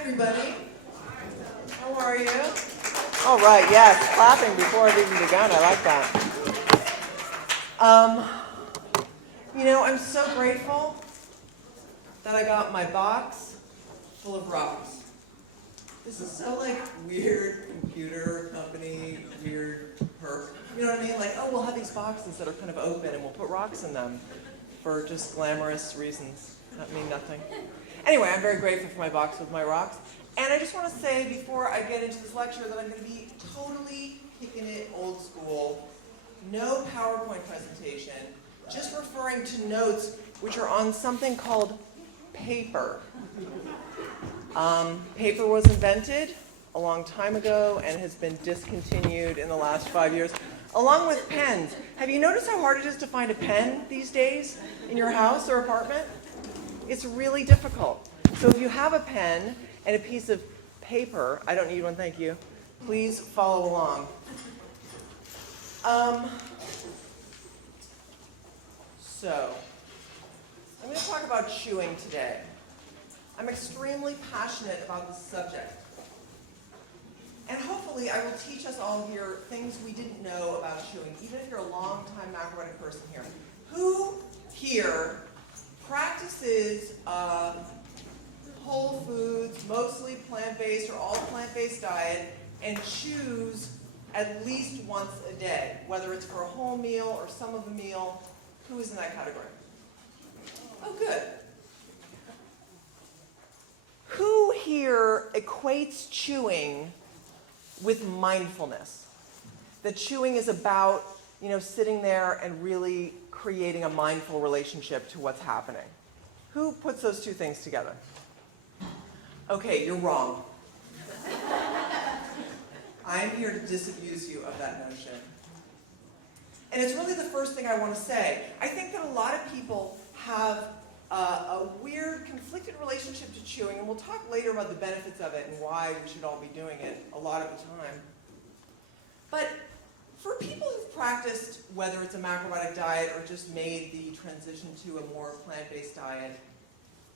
everybody. How are you? All right, yes, clapping before I've even begun. I like that. I'm so grateful that I got my box full of rocks. This is so weird computer company, weird perk. You know what I mean? We'll have these boxes that are kind of open and we'll put rocks in them for just glamorous reasons that mean nothing. Anyway, I'm very grateful for my box with my rocks. And I just want to say before I get into this lecture that I'm going to be totally kicking it old school. No PowerPoint presentation, just referring to notes which are on something called paper. Paper was invented a long time ago and has been discontinued in the last 5 years, along with pens. Have you noticed how hard it is to find a pen these days in your house or apartment? It's really difficult. So if you have a pen and a piece of paper, I don't need one, thank you, please follow along. So, I'm going to talk about chewing today. I'm extremely passionate about this subject. And hopefully I will teach us all here things we didn't know about chewing, even if you're a long-time macrobiotic person here. Who here practices whole foods, mostly plant-based or all plant-based diet, and chews at least once a day, whether it's for a whole meal or some of the meal? Who is in that category? Oh, good. Who here equates chewing with mindfulness? That chewing is about, sitting there and really creating a mindful relationship to what's happening. Who puts those two things together? Okay, you're wrong. I'm here to disabuse you of that notion. And it's really the first thing I want to say. I think that a lot of people have a weird, conflicted relationship to chewing, and we'll talk later about the benefits of it and why we should all be doing it a lot of the time. But for people who've practiced, whether it's a macrobiotic diet or just made the transition to a more plant-based diet,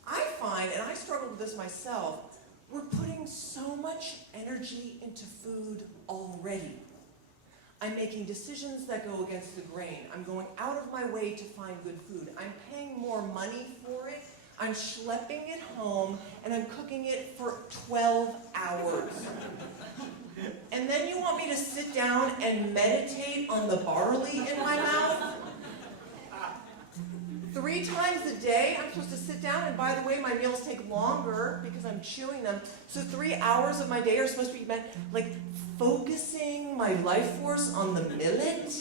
I find, and I struggle with this myself, we're putting so much energy into food already. I'm making decisions that go against the grain. I'm going out of my way to find good food. I'm paying more money for it. I'm schlepping it home, and I'm cooking it for 12 hours. And then you want me to sit down and meditate on the barley in my mouth? 3 times a day, I'm supposed to sit down, and by the way, my meals take longer because I'm chewing them. So 3 hours of my day are supposed to be spent, focusing my life force on the millet?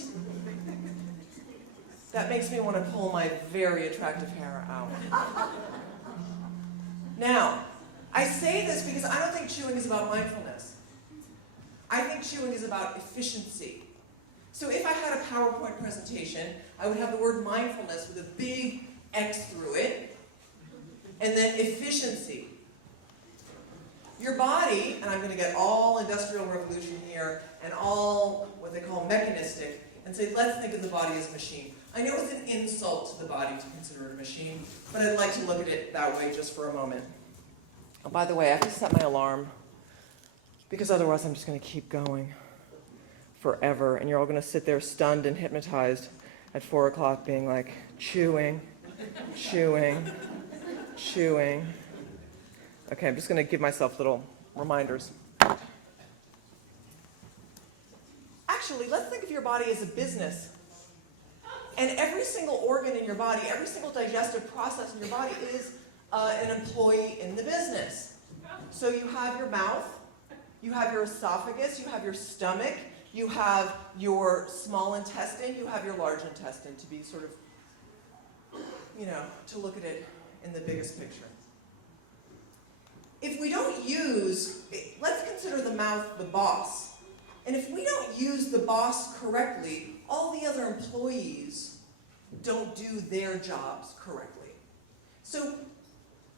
That makes me want to pull my very attractive hair out. Now, I say this because I don't think chewing is about mindfulness. I think chewing is about efficiency. So if I had a PowerPoint presentation, I would have the word mindfulness with a big X through it, and then efficiency. Your body, and I'm going to get all Industrial Revolution here, and all what they call mechanistic, and say, let's think of the body as a machine. I know it's an insult to the body to consider it a machine, but I'd like to look at it that way just for a moment. Oh, by the way, I have to set my alarm, because otherwise I'm just going to keep going forever, and you're all going to sit there stunned and hypnotized at 4 o'clock being like, chewing, chewing, chewing. Okay, I'm just going to give myself little reminders. Actually, let's think of your body as a business. And every single organ in your body, every single digestive process in your body is an employee in the business. So you have your mouth, you have your esophagus, you have your stomach, you have your small intestine, you have your large intestine, to be sort of, to look at it in the biggest picture. If we don't let's consider the mouth the boss. And if we don't use the boss correctly, all the other employees don't do their jobs correctly. So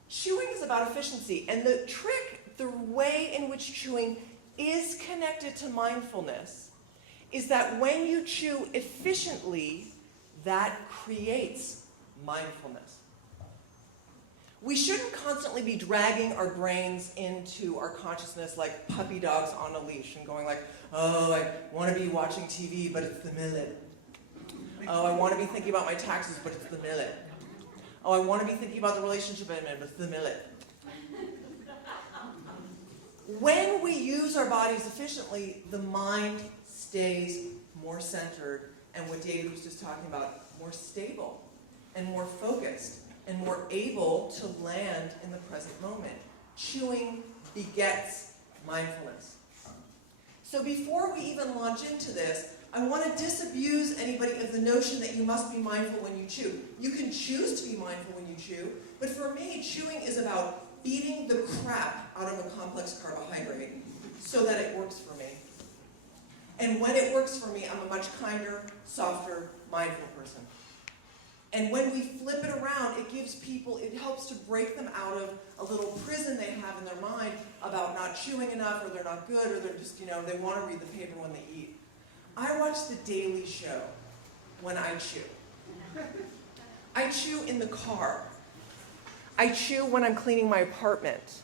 chewing is about efficiency. And the trick, the way in which chewing is connected to mindfulness, is that when you chew efficiently, that creates mindfulness. We shouldn't constantly be dragging our brains into our consciousness like puppy dogs on a leash and going like, oh, I want to be watching TV, but it's the millet. Oh, I want to be thinking about my taxes, but it's the millet. Oh, I want to be thinking about the relationship I'm in, but it's the millet. When we use our bodies efficiently, the mind stays more centered, and what David was just talking about, more stable and more focused and more able to land in the present moment. Chewing begets mindfulness. So before we even launch into this, I want to disabuse anybody of the notion that you must be mindful when you chew. You can choose to be mindful when you chew, but for me, chewing is about beating the crap out of a complex carbohydrate so that it works for me. And when it works for me, I'm a much kinder, softer, mindful person. And when we flip it around, it gives people, it helps to break them out of a little prison they have in their mind about not chewing enough, or they're not good, or they're just, they want to read the paper when they eat. I watch The Daily Show when I chew. I chew in the car. I chew when I'm cleaning my apartment.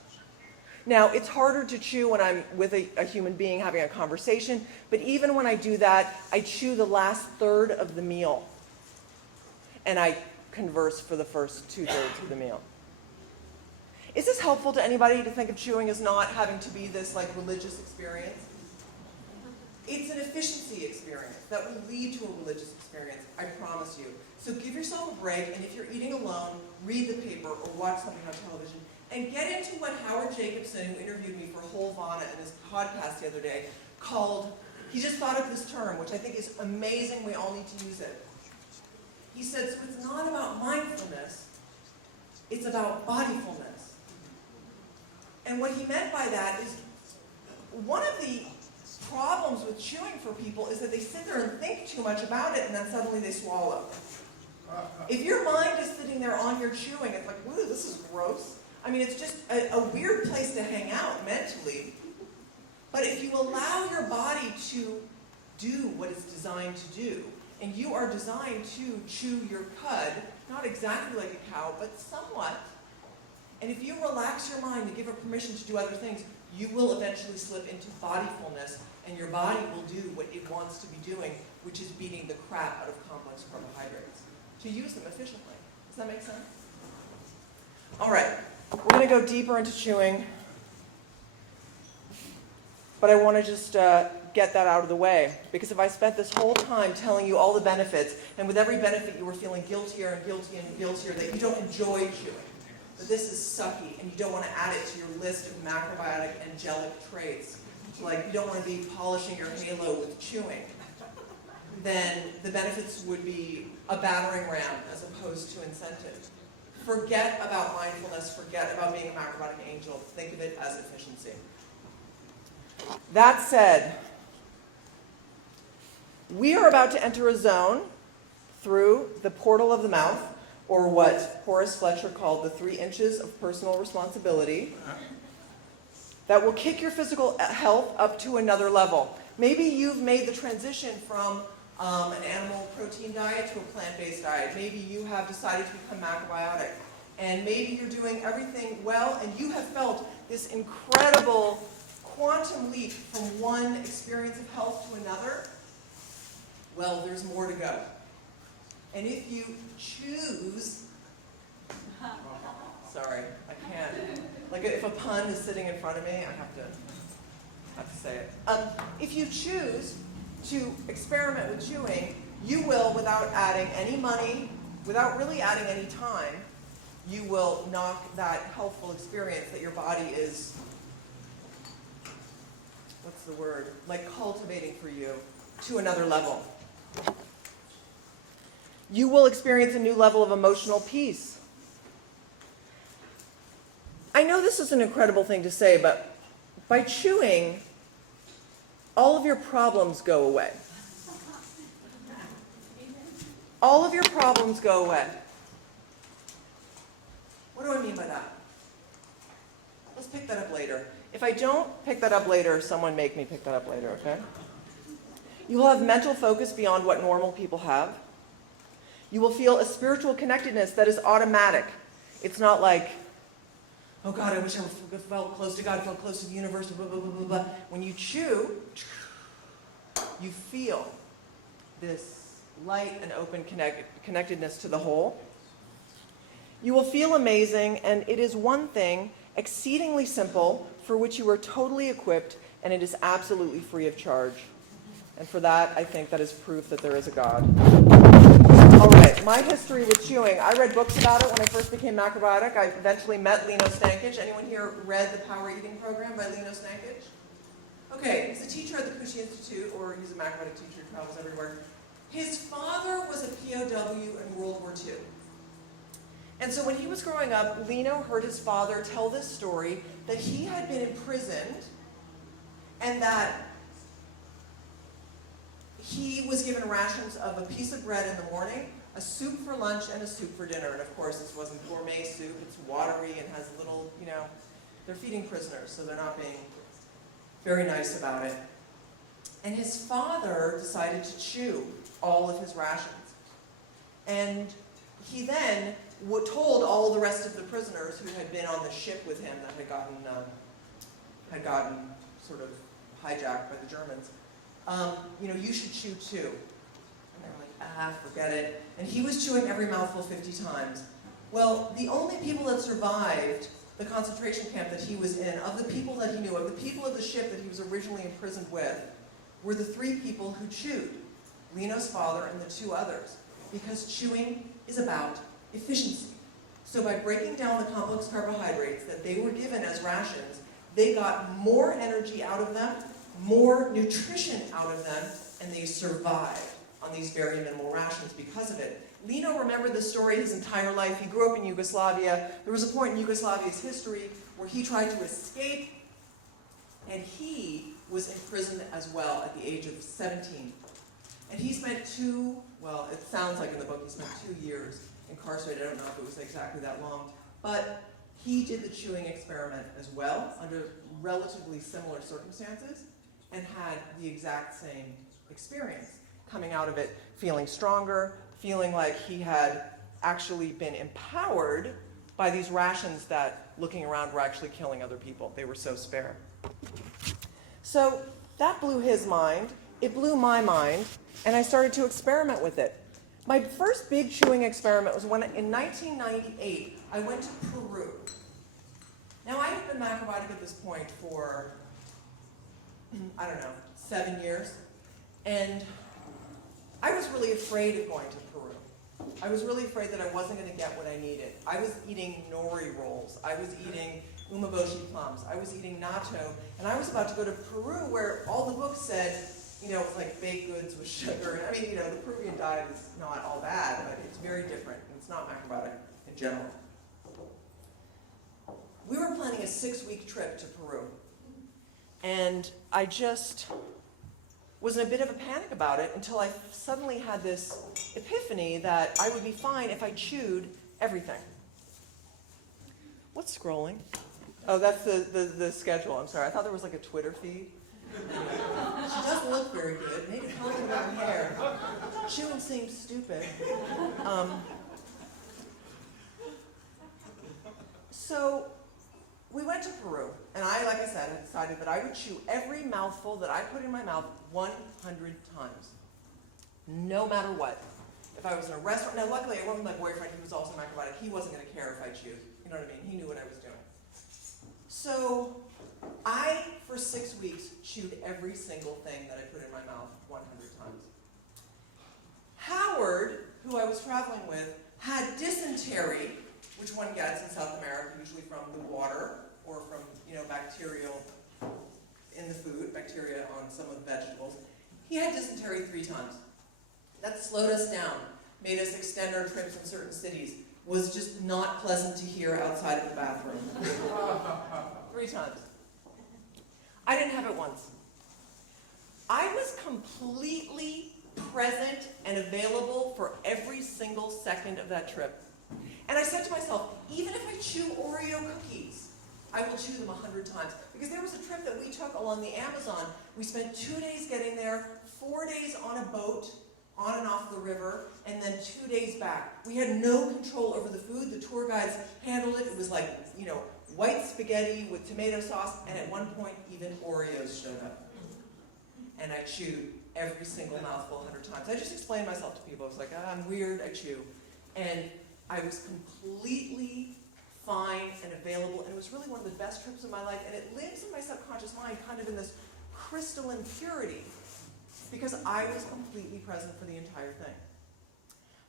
Now, it's harder to chew when I'm with a human being having a conversation, but even when I do that, I chew the last third of the meal. And I converse for the first 2/3 of the meal. Is this helpful to anybody to think of chewing as not having to be this religious experience? It's an efficiency experience that will lead to a religious experience, I promise you. So give yourself a break, and if you're eating alone, read the paper or watch something on television, and get into what Howard Jacobson, who interviewed me for Whole Vana in his podcast the other day, he just thought of this term, which I think is amazing, we all need to use it. He said, so it's not about mindfulness, it's about bodyfulness. And what he meant by that is, one of the problems with chewing for people is that they sit there and think too much about it, and then suddenly they swallow. If your mind is sitting there on your chewing, it's like, woo, this is gross. I mean, it's just a weird place to hang out mentally. But if you allow your body to do what it's designed to do, and you are designed to chew your cud, not exactly like a cow, but somewhat, and if you relax your mind and give it permission to do other things, you will eventually slip into bodyfulness, and your body will do what it wants to be doing, which is beating the crap out of complex carbohydrates, to use them efficiently. Does that make sense? All right, we're going to go deeper into chewing, but I want to just get that out of the way, because if I spent this whole time telling you all the benefits, and with every benefit you were feeling guiltier and guiltier and guiltier that you don't enjoy chewing, that this is sucky, and you don't want to add it to your list of macrobiotic angelic traits, like you don't want to be polishing your halo with chewing, then the benefits would be a battering ram as opposed to incentive. Forget about mindfulness, forget about being a macrobiotic angel, think of it as efficiency. That said, we are about to enter a zone through the portal of the mouth, or what Horace Fletcher called the 3 inches of personal responsibility, that will kick your physical health up to another level. Maybe you've made the transition from an animal protein diet to a plant-based diet. Maybe you have decided to become macrobiotic. And maybe you're doing everything well, and you have felt this incredible quantum leap from one experience of health to another. Well, there's more to go. And if you choose, sorry, I can't. Like if a pun is sitting in front of me, I have to say it. If you choose to experiment with chewing, you will, without adding any money, without really adding any time, you will knock that healthful experience that your body is, what's the word, like cultivating for you, to another level. You will experience a new level of emotional peace. I know this is an incredible thing to say, but by chewing, all of your problems go away. All of your problems go away. What do I mean by that? Let's pick that up later. If I don't pick that up later, someone make me pick that up later, okay? You will have mental focus beyond what normal people have. You will feel a spiritual connectedness that is automatic. It's not like oh God, I wish I felt close to God, felt close to the universe, blah, blah, blah, blah, blah. When you chew, you feel this light and open connectedness to the whole. You will feel amazing, and it is one thing, exceedingly simple, for which you are totally equipped, and it is absolutely free of charge. And for that, I think that is proof that there is a God. All right, my history with chewing. I read books about it when I first became macrobiotic. I eventually met Lino Stankic. Anyone here read the Power Eating Program by Lino Stankic? Okay, he's a teacher at the Kushi Institute, or he's a macrobiotic teacher who travels everywhere. His father was a POW in World War II. And so when he was growing up, Lino heard his father tell this story that he had been imprisoned and that he was given rations of a piece of bread in the morning, a soup for lunch, and a soup for dinner. And of course, this wasn't gourmet soup. It's watery and has little, they're feeding prisoners, so they're not being very nice about it. And his father decided to chew all of his rations. And he then told all the rest of the prisoners who had been on the ship with him that had gotten sort of hijacked by the Germans, you should chew too. And they were like, forget it. And he was chewing every mouthful 50 times. Well, the only people that survived the concentration camp that he was in, of the people that he knew, of the people of the ship that he was originally imprisoned with, were the 3 people who chewed, Lino's father and the 2 others, because chewing is about efficiency. So by breaking down the complex carbohydrates that they were given as rations, they got more energy out of them, more nutrition out of them, and they survived on these very minimal rations because of it. Lino remembered this story his entire life. He grew up in Yugoslavia. There was a point in Yugoslavia's history where he tried to escape, and he was imprisoned as well at the age of 17. And he spent it sounds like in the book he spent 2 years incarcerated. I don't know if it was exactly that long. But he did the chewing experiment as well under relatively similar circumstances and had the exact same experience, coming out of it feeling stronger, feeling like he had actually been empowered by these rations that, looking around, were actually killing other people. They were so spare. So that blew his mind. It blew my mind, and I started to experiment with it. My first big chewing experiment was when, in 1998, I went to Peru. Now, I had been macrobiotic at this point for, 7 years, and I was really afraid of going to Peru. I was really afraid that I wasn't going to get what I needed. I was eating nori rolls. I was eating umeboshi plums. I was eating natto, and I was about to go to Peru where all the books said, it's like baked goods with sugar. I mean, the Peruvian diet is not all bad, but it's very different, and it's not macrobiotic in general. We were planning a 6-week trip to Peru, and I just was in a bit of a panic about it until I suddenly had this epiphany that I would be fine if I chewed everything. What's scrolling? Oh, that's the schedule. I'm sorry. I thought there was like a Twitter feed. She doesn't look very good. Maybe comment about her hair. Chewing seems stupid. So we went to Peru, and like I said, I decided that I would chew every mouthful that I put in my mouth 100 times, no matter what. If I was in a restaurant, now luckily I went with my boyfriend, who was also macrobiotic. He wasn't going to care if I chewed. You know what I mean? He knew what I was doing. So I, for 6 weeks, chewed every single thing that I put in my mouth 100 times. Howard, who I was traveling with, had dysentery, which one gets in South America, usually from the water or from, bacterial in the food, bacteria on some of the vegetables. He had dysentery 3 times. That slowed us down, made us extend our trips in certain cities, was just not pleasant to hear outside of the bathroom. 3 times. I didn't have it once. I was completely present and available for every single second of that trip. And I said to myself, even if I chew Oreo cookies, I will chew them 100 times. Because there was a trip that we took along the Amazon. We spent 2 days getting there, 4 days on a boat, on and off the river, and then 2 days back. We had no control over the food. The tour guides handled it. It was like, white spaghetti with tomato sauce, and at one point, even Oreos showed up. And I chewed every single mouthful 100 times. I just explained myself to people. I was like, I'm weird, I chew. And I was completely fine and available, and it was really one of the best trips of my life, and it lives in my subconscious mind kind of in this crystalline purity, because I was completely present for the entire thing.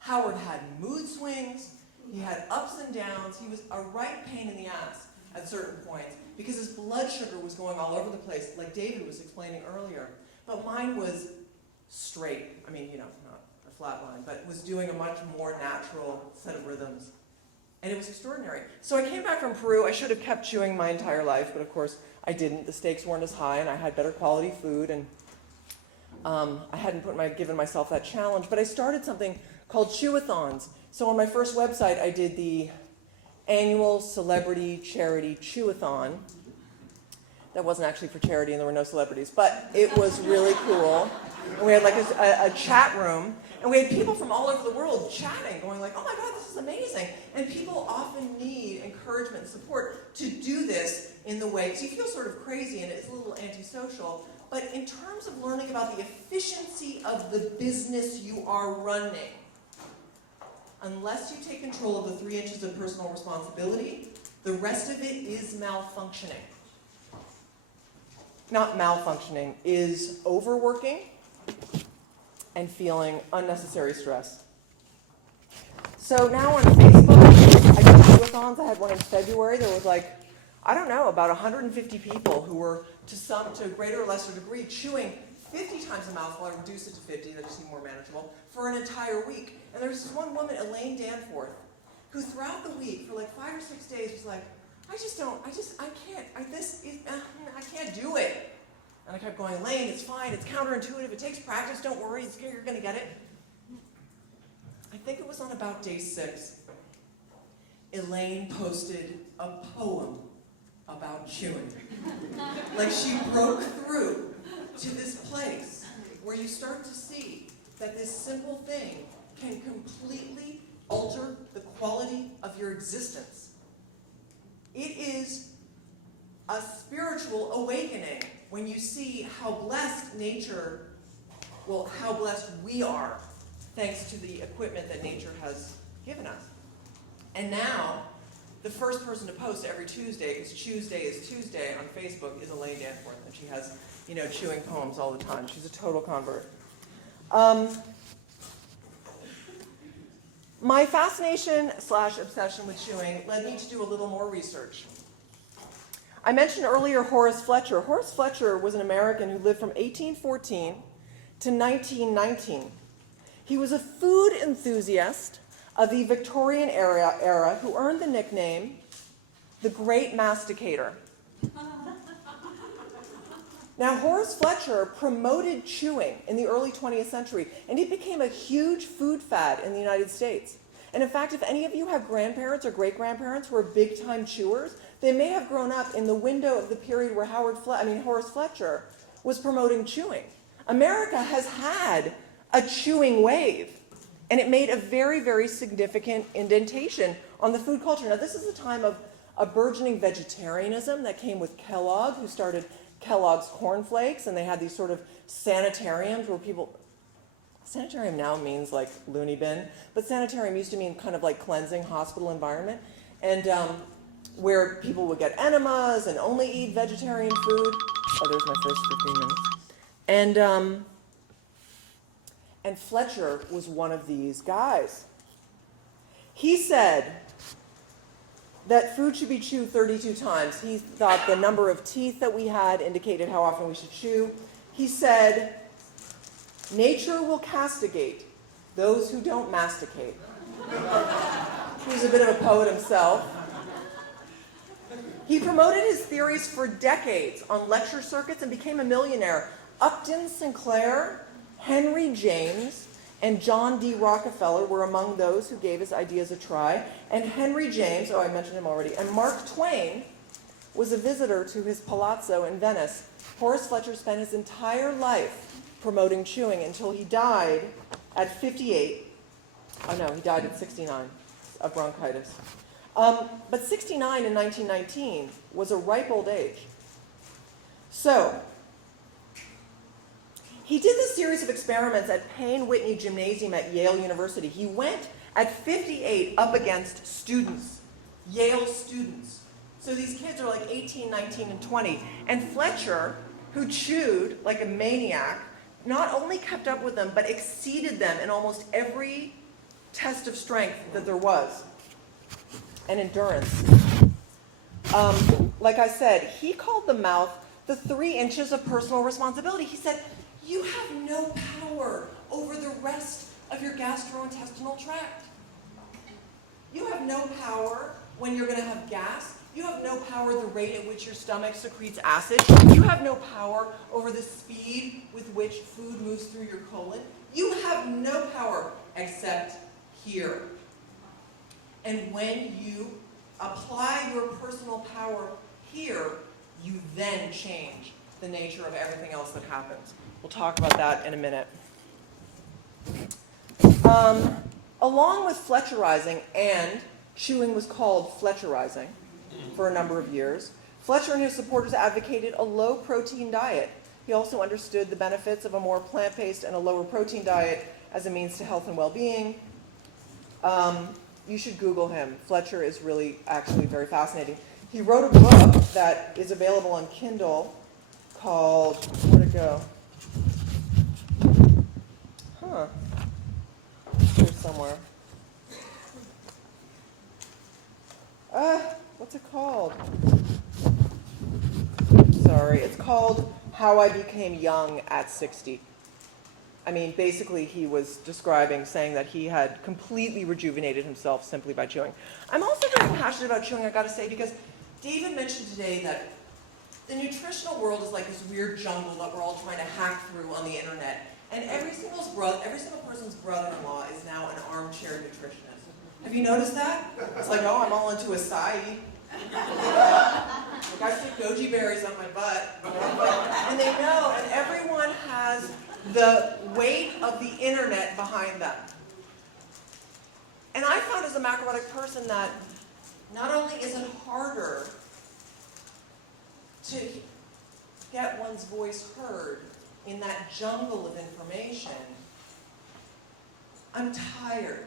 Howard had mood swings, he had ups and downs, he was a right pain in the ass at certain points, because his blood sugar was going all over the place, like David was explaining earlier. But mine was straight, not a flat line, but was doing a much more natural set of rhythms. And it was extraordinary. So I came back from Peru. I should have kept chewing my entire life, but of course I didn't. The stakes weren't as high, and I had better quality food, and I hadn't given myself that challenge. But I started something called Chewathons. So on my first website, I did the annual celebrity charity Chewathon. That wasn't actually for charity, and there were no celebrities, but it was really cool. And we had like a chat room, and we had people from all over the world chatting, going like, oh my God, this is amazing. And people often need encouragement and support to do this in the way, because you feel sort of crazy and it's a little antisocial, but in terms of learning about the efficiency of the business you are running, unless you take control of the 3 inches of personal responsibility, the rest of it is malfunctioning. Not malfunctioning, is overworking and feeling unnecessary stress. So now on Facebook, I do chewathons. I had one in February. There was about 150 people who were, to a greater or lesser degree, chewing 50 times a mouthful. I reduced it to 50, that just seemed more manageable, for an entire week. And there was this one woman, Elaine Danforth, who throughout the week, for 5 or 6 days, was like, I can't do it. And I kept going, Elaine, it's fine, it's counterintuitive, it takes practice, don't worry, you're going to get it. I think it was on about day 6, Elaine posted a poem about chewing. She broke through to this place where you start to see that this simple thing can completely alter the quality of your existence. It is a spiritual awakening when you see how blessed how blessed we are, thanks to the equipment that nature has given us. And now, the first person to post every Tuesday, because Tuesday is Tuesday on Facebook, is Elaine Danforth, and she has, chewing poems all the time. She's a total convert. My fascination/obsession with chewing led me to do a little more research. I mentioned earlier Horace Fletcher. Horace Fletcher was an American who lived from 1814 to 1919. He was a food enthusiast of the Victorian era who earned the nickname the Great Masticator. Now, Horace Fletcher promoted chewing in the early 20th century, and it became a huge food fad in the United States. And in fact, if any of you have grandparents or great-grandparents who are big-time chewers, they may have grown up in the window of the period where Horace Fletcher was promoting chewing. America has had a chewing wave, and it made a very, very significant indentation on the food culture. Now, this is the time of a burgeoning vegetarianism that came with Kellogg, who started Kellogg's Corn Flakes, and they had these sort of sanitariums where people... Sanitarium now means like loony bin, but sanitarium used to mean kind of like cleansing hospital environment, and where people would get enemas and only eat vegetarian food. Oh, there's my first 15 minutes. And Fletcher was one of these guys. He said that food should be chewed 32 times. He thought the number of teeth that we had indicated how often we should chew. He said, nature will castigate those who don't masticate. He was a bit of a poet himself. He promoted his theories for decades on lecture circuits and became a millionaire. Upton Sinclair, Henry James, and John D. Rockefeller were among those who gave his ideas a try. And Henry James, I mentioned him already, and Mark Twain was a visitor to his palazzo in Venice. Horace Fletcher spent his entire life promoting chewing until he died at 58. Oh no, he died at 69 of bronchitis. But 69 in 1919 was a ripe old age. So, he did this series of experiments at Payne Whitney Gymnasium at Yale University. He went at 58 up against students, Yale students. So these kids are like 18, 19, and 20. And Fletcher, who chewed like a maniac, not only kept up with them, but exceeded them in almost every test of strength that there was, and endurance. Like I said, he called the mouth the 3 inches of personal responsibility. He said, you have no power over the rest of your gastrointestinal tract. You have no power when you're going to have gas. You have no power the rate at which your stomach secretes acid. You have no power over the speed with which food moves through your colon. You have no power except here. And when you apply your personal power here, you then change the nature of everything else that happens. We'll talk about that in a minute. Along with Fletcherizing, and chewing was called Fletcherizing for a number of years, Fletcher and his supporters advocated a low-protein diet. He also understood the benefits of a more plant-based and a lower-protein diet as a means to health and well-being. You should Google him. Fletcher is really actually very fascinating. He wrote a book that is available on Kindle called, where'd it go? Here somewhere. What's it called? Sorry, it's called How I Became Young at 60. I mean, basically he was describing, saying that he had completely rejuvenated himself simply by chewing. I'm also very passionate about chewing, I gotta say, because David mentioned today that the nutritional world is like this weird jungle that we're all trying to hack through on the internet. And every single person's brother-in-law is now an armchair nutritionist. Have you noticed that? It's like, oh, I'm all into acai. Like, I stick goji berries on my butt. And they know, and everyone has the weight of the internet behind them. And I found as a macrobiotic person that not only is it harder to get one's voice heard in that jungle of information, I'm tired.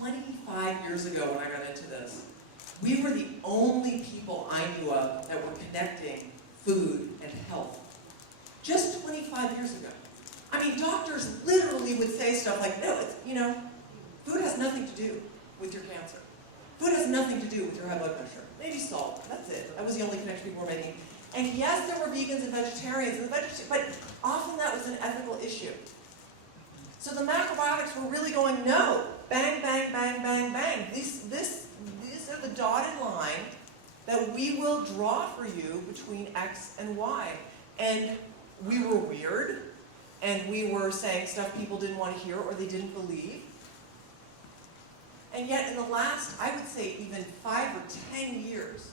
25 years ago when I got into this, we were the only people I knew of that were connecting food and health. Just 25 years ago. I mean, doctors literally would say stuff like, no, food has nothing to do with your cancer. Food has nothing to do with your high blood pressure. Maybe salt, that's it. That was the only connection people were making. And yes, there were vegans and vegetarians, but often that was an ethical issue. So the macrobiotics were really going, no, bang, bang, bang, bang, bang. These are the dotted line that we will draw for you between X and Y. And we were weird, and we were saying stuff people didn't want to hear or they didn't believe. And yet in the last, I would say even 5 or 10 years,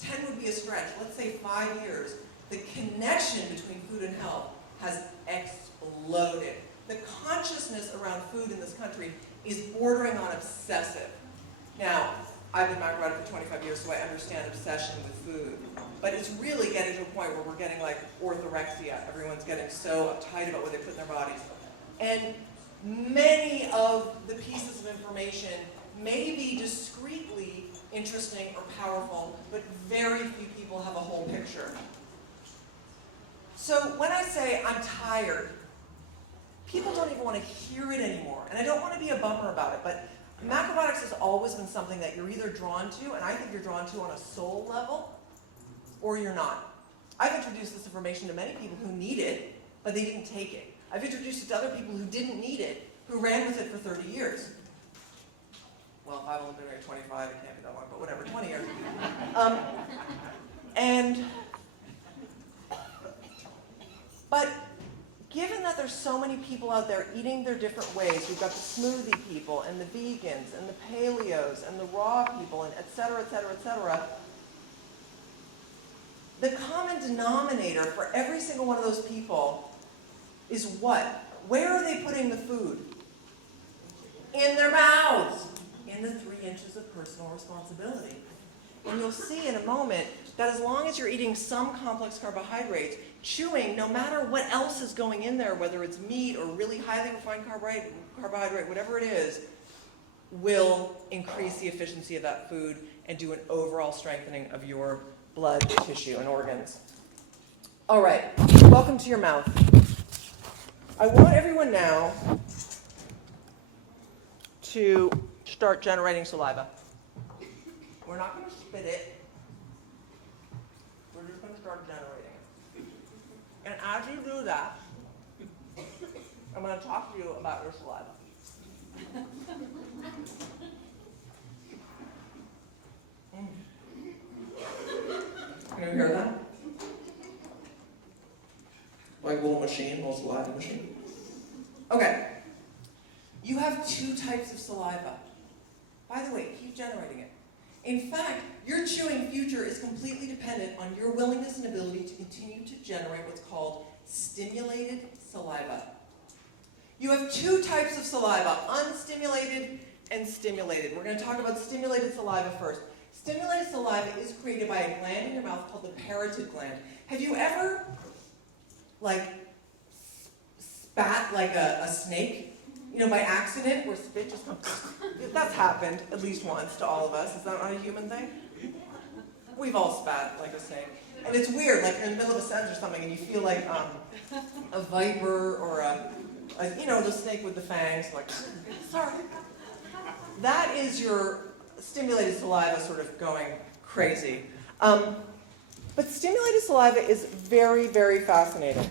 10 would be a stretch, let's say 5 years, the connection between food and health has exploded. The consciousness around food in this country is bordering on obsessive. Now, I've been macrobiotic for 25 years, so I understand obsession with food. But it's really getting to a point where we're getting like orthorexia. Everyone's getting so uptight about what they put in their bodies. And many of the pieces of information may be discreetly interesting or powerful, but very few people have a whole picture. So when I say I'm tired, people don't even want to hear it anymore. And I don't want to be a bummer about it, but macrobiotics has always been something that you're either drawn to, and I think you're drawn to on a soul level, or you're not. I've introduced this information to many people who need it, but they didn't take it. I've introduced it to other people who didn't need it, who ran with it for 30 years. Well, if I've only been married 25, it can't be that long, but whatever, 20 years. But given that there's so many people out there eating their different ways, we've got the smoothie people, and the vegans, and the paleos, and the raw people, and et cetera, et cetera, et cetera, the common denominator for every single one of those people is what? where are they putting the food? In their mouths, in the 3 inches of personal responsibility. And you'll see in a moment that as long as you're eating some complex carbohydrates, chewing, no matter what else is going in there, whether it's meat or really highly refined carbohydrate, whatever it is, will increase the efficiency of that food and do an overall strengthening of your blood, tissue, and organs. All right, welcome to your mouth. I want everyone now to start generating saliva. We're not going to spit it. We're just going to start generating it. And as you do that, I'm going to talk to you about your saliva. Can you hear that? Like a little machine, a little saliva machine. Okay. You have 2 types of saliva. By the way, keep generating it. In fact, your chewing future is completely dependent on your willingness and ability to continue to generate what's called stimulated saliva. You have 2 types of saliva, unstimulated and stimulated. We're going to talk about stimulated saliva first. Stimulated saliva is created by a gland in your mouth called the parotid gland. Have you ever, spat like a snake? By accident, where spit just comes. That's happened at least once to all of us. Is that not a human thing? We've all spat like a snake. And it's weird, like you're in the middle of a sentence or something, and you feel like a viper or the snake with the fangs, like, sorry. That is your stimulated saliva sort of going crazy. But stimulated saliva is very, very fascinating.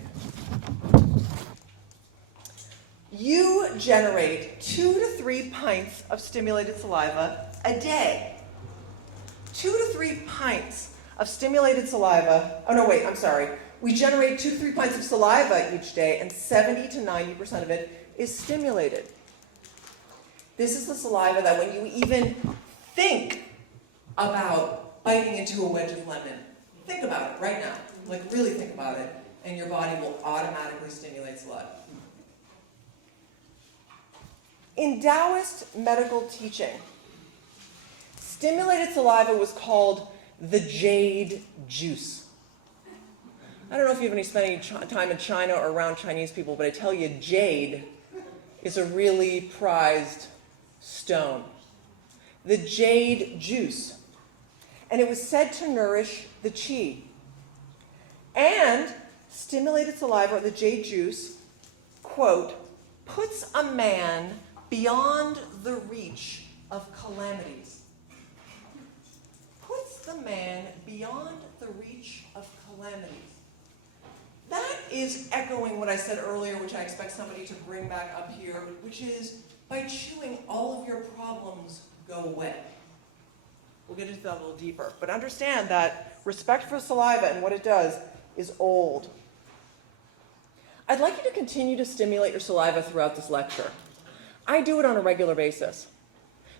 You generate 2 to 3 pints of stimulated saliva a day. 2 to 3 pints of stimulated saliva. Oh, no, wait, I'm sorry. We generate 2 to 3 pints of saliva each day, and 70 to 90% of it is stimulated. This is the saliva that when you even think about biting into a wedge of lemon, think about it right now. Like, really think about it, and your body will automatically stimulate saliva. In Taoist medical teaching, stimulated saliva was called the jade juice. I don't know if you have spent any time in China or around Chinese people, but I tell you, jade is a really prized stone. The jade juice. And it was said to nourish the qi. And stimulated saliva, or the jade juice, quote, puts a man beyond the reach of calamities. Puts the man beyond the reach of calamities. That is echoing what I said earlier, which I expect somebody to bring back up here, which is, by chewing, all of your problems go away. We'll get into that a little deeper. But understand that respect for saliva and what it does is old. I'd like you to continue to stimulate your saliva throughout this lecture. I do it on a regular basis.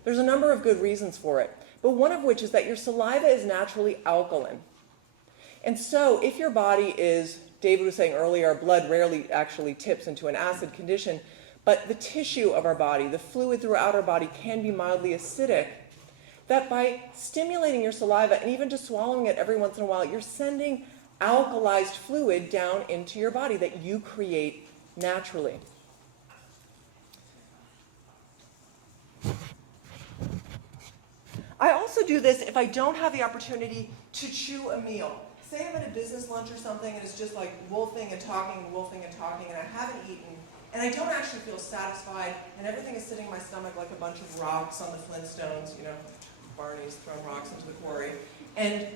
There's a number of good reasons for it, but one of which is that your saliva is naturally alkaline. And so if your body is, David was saying earlier, our blood rarely actually tips into an acid condition, but the tissue of our body, the fluid throughout our body, can be mildly acidic, that by stimulating your saliva and even just swallowing it every once in a while, you're sending alkalized fluid down into your body that you create naturally. I also do this if I don't have the opportunity to chew a meal. Say I'm at a business lunch or something and it's just like wolfing and talking, and I haven't eaten, and I don't actually feel satisfied, and everything is sitting in my stomach like a bunch of rocks on the Flintstones, Barney's throwing rocks into the quarry. And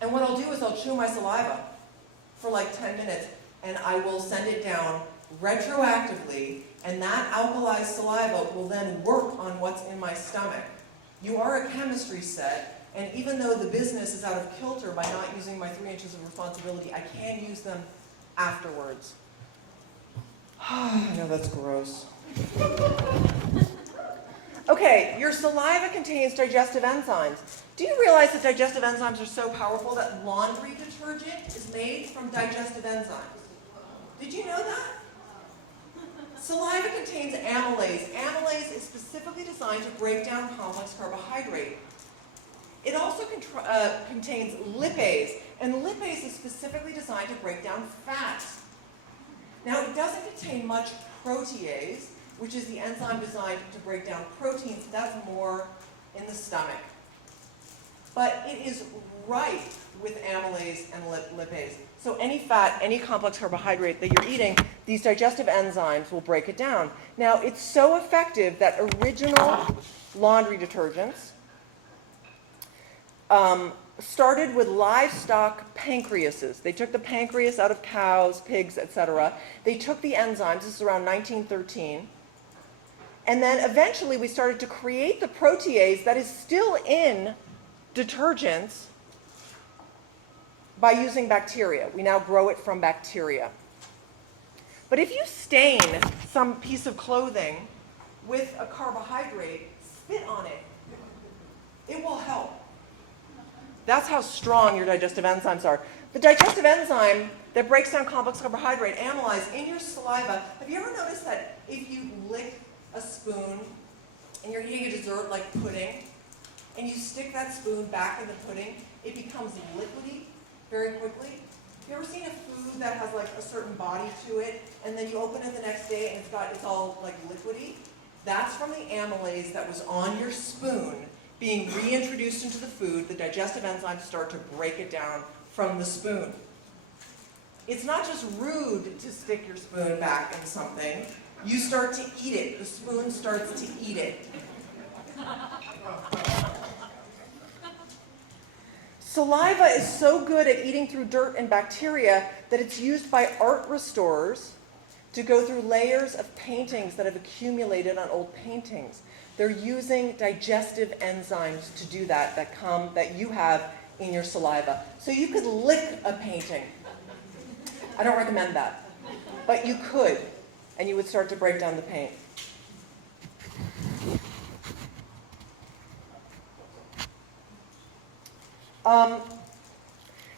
what I'll do is I'll chew my saliva for like 10 minutes, and I will send it down retroactively, and that alkalized saliva will then work on what's in my stomach. You are a chemistry set, and even though the business is out of kilter by not using my 3 inches of responsibility, I can use them afterwards. I know that's gross. Okay, your saliva contains digestive enzymes. Do you realize that digestive enzymes are so powerful that laundry detergent is made from digestive enzymes? Did you know that? Saliva contains amylase. Amylase is specifically designed to break down complex carbohydrate. It also contains lipase, and lipase is specifically designed to break down fat. Now, it doesn't contain much protease, which is the enzyme designed to break down proteins. That's more in the stomach. But it is rife with amylase and lipase. So any fat, any complex carbohydrate that you're eating, these digestive enzymes will break it down. Now, it's so effective that original laundry detergents started with livestock pancreases. They took the pancreas out of cows, pigs, etc. They took the enzymes, this is around 1913, and then eventually we started to create the protease that is still in detergents by using bacteria. We now grow it from bacteria. But if you stain some piece of clothing with a carbohydrate, spit on it. It will help. That's how strong your digestive enzymes are. The digestive enzyme that breaks down complex carbohydrate, amylase, in your saliva, have you ever noticed that if you lick a spoon and you're eating a dessert like pudding, and you stick that spoon back in the pudding, it becomes liquidy very quickly? Have you ever seen a food that has like a certain body to it, and then you open it the next day and it's all like liquidy? That's from the amylase that was on your spoon being reintroduced into the food. The digestive enzymes start to break it down from the spoon. It's not just rude to stick your spoon back in something. You start to eat it. The spoon starts to eat it. Saliva is so good at eating through dirt and bacteria that it's used by art restorers to go through layers of paintings that have accumulated on old paintings. They're using digestive enzymes to do that, that you have in your saliva. So you could lick a painting. I don't recommend that. But you could, and you would start to break down the paint.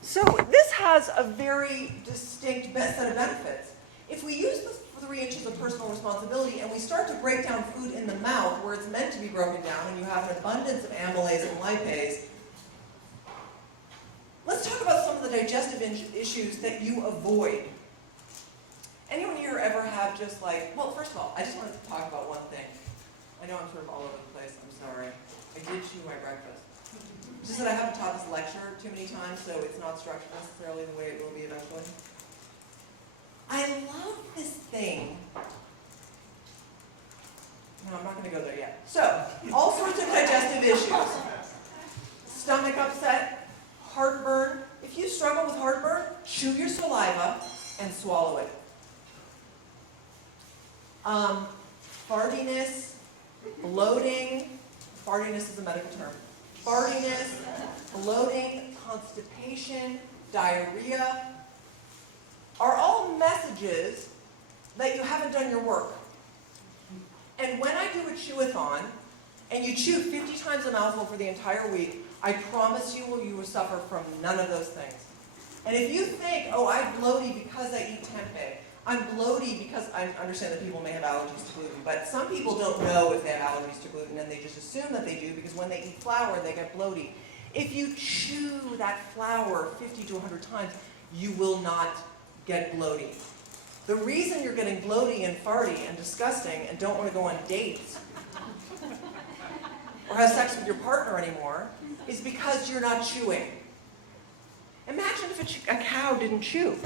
So this has a very distinct set of benefits. If we use the 3 inches of personal responsibility and we start to break down food in the mouth where it's meant to be broken down and you have an abundance of amylase and lipase, let's talk about some of the digestive issues that you avoid. Anyone here ever have just like, well, first of all, I just wanted to talk about one thing. I know I'm sort of all over the place, I'm sorry. I did chew my breakfast. It's just that I haven't taught this lecture too many times, so it's not structured necessarily the way it will be eventually. I love this thing. No, I'm not going to go there yet. So, all sorts of digestive issues. Stomach upset, heartburn. If you struggle with heartburn, chew your saliva and swallow it. Fartiness, bloating. Fartiness is a medical term. Fartiness, bloating, constipation, diarrhea are all messages that you haven't done your work. And when I do a chew-a-thon, and you chew 50 times a mouthful for the entire week, I promise you will suffer from none of those things. And if you think, oh, I'm bloaty because I eat tempeh, I'm bloaty because I understand that people may have allergies to gluten, but some people don't know if they have allergies to gluten, and they just assume that they do because when they eat flour, they get bloaty. If you chew that flour 50 to 100 times, you will not get bloaty. The reason you're getting bloaty and farty and disgusting and don't want to go on dates or have sex with your partner anymore is because you're not chewing. Imagine if a cow didn't chew.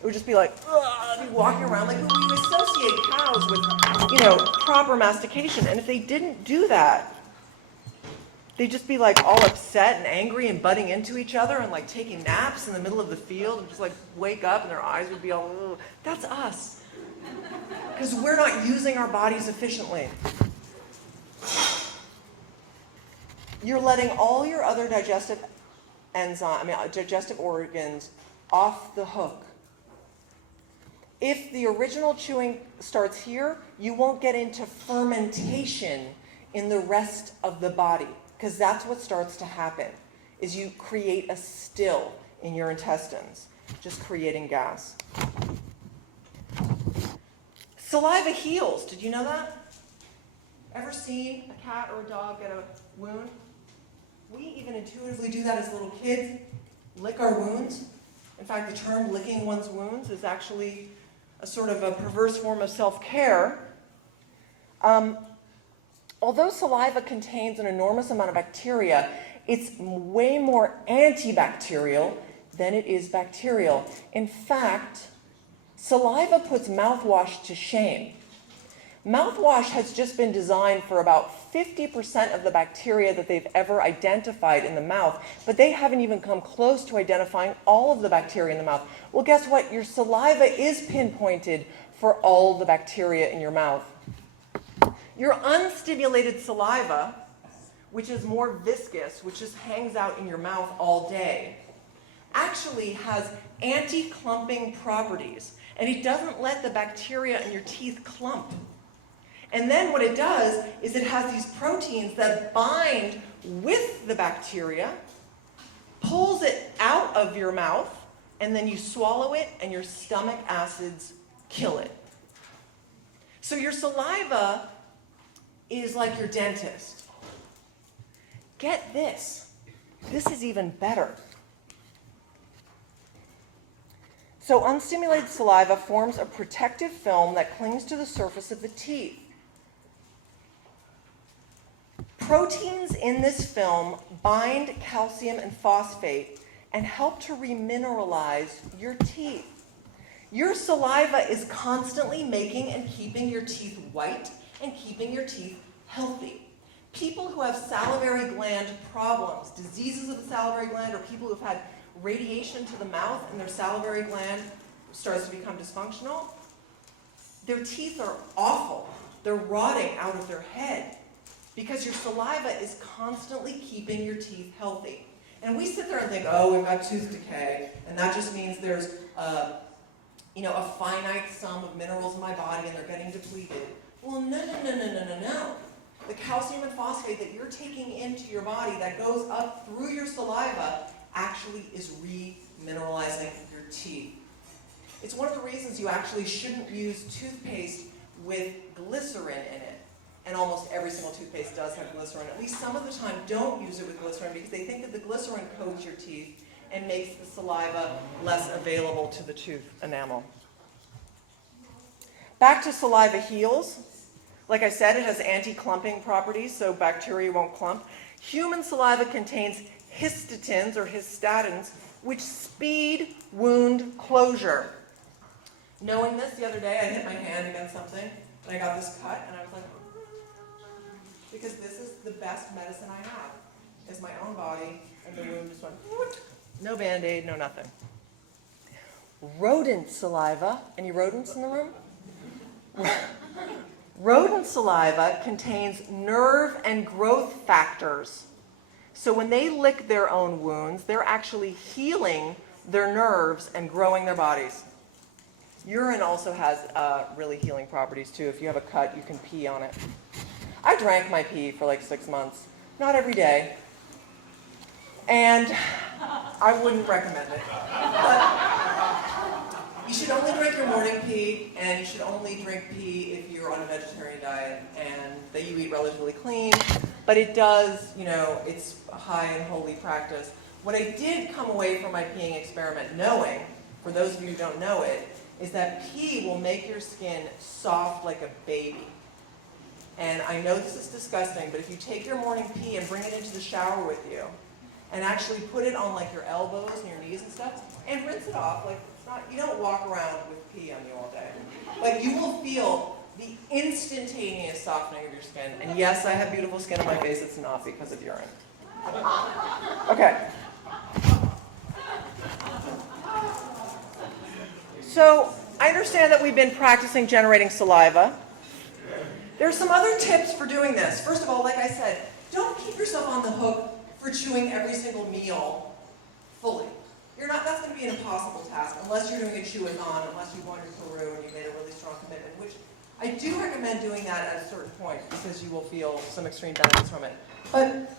It would just be like, ugh, be walking around. Like when we associate cows with, proper mastication. And if they didn't do that, they'd just be like all upset and angry and butting into each other and like taking naps in the middle of the field and just like wake up and their eyes would be all, ugh. That's us. Because we're not using our bodies efficiently. You're letting all your other digestive organs off the hook. If the original chewing starts here, you won't get into fermentation in the rest of the body, because that's what starts to happen, is you create a still in your intestines, just creating gas. Saliva heals. Did you know that? Ever seen a cat or a dog get a wound? We even intuitively do that as little kids, lick our wounds. In fact, the term licking one's wounds is actually a sort of a perverse form of self-care. Although saliva contains an enormous amount of bacteria, it's way more antibacterial than it is bacterial. In fact, saliva puts mouthwash to shame. Mouthwash has just been designed for about 50% of the bacteria that they've ever identified in the mouth, but they haven't even come close to identifying all of the bacteria in the mouth. Well, guess what? Your saliva is pinpointed for all the bacteria in your mouth. Your unstimulated saliva, which is more viscous, which just hangs out in your mouth all day, actually has anti-clumping properties, and it doesn't let the bacteria in your teeth clump. And then what it does is it has these proteins that bind with the bacteria, pulls it out of your mouth, and then you swallow it and your stomach acids kill it. So your saliva is like your dentist. Get this. This is even better. So unstimulated saliva forms a protective film that clings to the surface of the teeth. Proteins in this film bind calcium and phosphate and help to remineralize your teeth. Your saliva is constantly making and keeping your teeth white and keeping your teeth healthy. People who have salivary gland problems, diseases of the salivary gland, or people who have had radiation to the mouth and their salivary gland starts to become dysfunctional, their teeth are awful. They're rotting out of their head because your saliva is constantly keeping your teeth healthy. And we sit there and think, oh, we've got tooth decay, and that just means there's a finite sum of minerals in my body and they're getting depleted. Well, no. The calcium and phosphate that you're taking into your body that goes up through your saliva actually is remineralizing your teeth. It's one of the reasons you actually shouldn't use toothpaste with glycerin in it. And almost every single toothpaste does have glycerin. At least some of the time, don't use it with glycerin because they think that the glycerin coats your teeth and makes the saliva less available to the tooth enamel. Back to saliva heals. Like I said, it has anti-clumping properties, so bacteria won't clump. Human saliva contains histidines or histatins, which speed wound closure. Knowing this, the other day I hit my hand against something, and I got this cut, and I was like, because this is the best medicine I have, is my own body, and the wound just went, no Band-Aid, no nothing. Rodent saliva, any rodents in the room? Rodent saliva contains nerve and growth factors. So when they lick their own wounds, they're actually healing their nerves and growing their bodies. Urine also has really healing properties too. If you have a cut, you can pee on it. I drank my pee for like 6 months. Not every day. And I wouldn't recommend it. But you should only drink your morning pee, and you should only drink pee if you're on a vegetarian diet and that you eat relatively clean. But it does, it's high in holy practice. What I did come away from my peeing experiment knowing, for those of you who don't know it, is that pee will make your skin soft like a baby. And I know this is disgusting, but if you take your morning pee and bring it into the shower with you, and actually put it on like your elbows and your knees and stuff, and rinse it off, like it's not, you don't walk around with pee on you all day. Like you will feel the instantaneous softening of your skin. And yes, I have beautiful skin on my face. It's not because of urine. Okay. So I understand that we've been practicing generating saliva. There are some other tips for doing this. First of all, like I said, don't keep yourself on the hook for chewing every single meal fully. That's going to be an impossible task unless you're doing a chew-a-thon, unless you're going to Peru and you made a really strong commitment, which I do recommend doing that at a certain point because you will feel some extreme benefits from it. But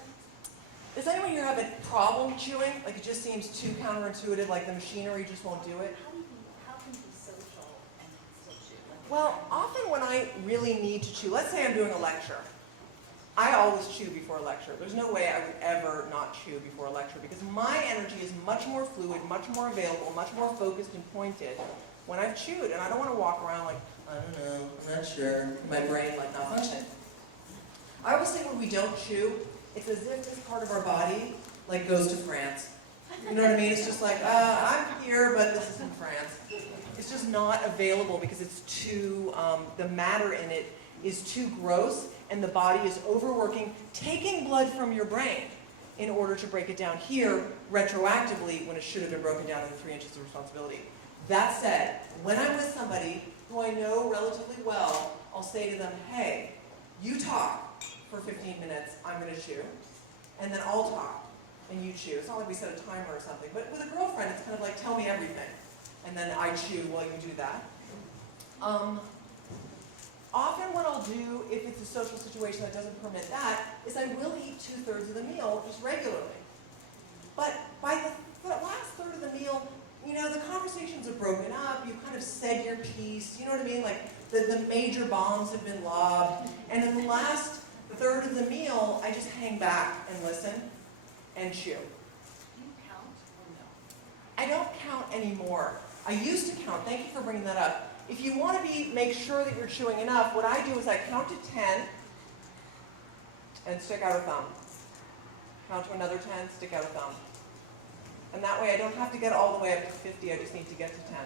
does anyone here have a problem chewing? Like it just seems too counterintuitive, like the machinery just won't do it? How can you be social and still chew? Well, often when I really need to chew, let's say I'm doing a lecture. I always chew before a lecture. There's no way I would ever not chew before a lecture because my energy is much more fluid, much more available, much more focused and pointed when I've chewed. And I don't want to walk around like, I don't know, I'm not sure. My brain like not functioning. I always think when we don't chew, it's as if this part of our body like goes to France. You know what I mean? It's just like, I'm here, but this is in France. It's just not available because it's too, the matter in it is too gross and the body is overworking, taking blood from your brain in order to break it down here retroactively when it should have been broken down into 3 inches of responsibility. That said, when I'm with somebody who I know relatively well, I'll say to them, hey, you talk for 15 minutes, I'm going to chew, and then I'll talk, and you chew. It's not like we set a timer or something, but with a girlfriend, it's kind of like, tell me everything, and then I chew while you do that. Often what I'll do, if it's a social situation that doesn't permit that, is I will eat 2/3 of the meal just regularly. But by the last third of the meal, you know, the conversations are broken up, you've kind of said your piece, you know what I mean? Like, the major bombs have been lobbed, and in the last third of the meal, I just hang back and listen and chew. Do you count or no? I don't count anymore. I used to count. Thank you for bringing that up. If you want to make sure that you're chewing enough, what I do is I count to 10 and stick out a thumb. Count to another 10, stick out a thumb. And that way I don't have to get all the way up to 50, I just need to get to 10.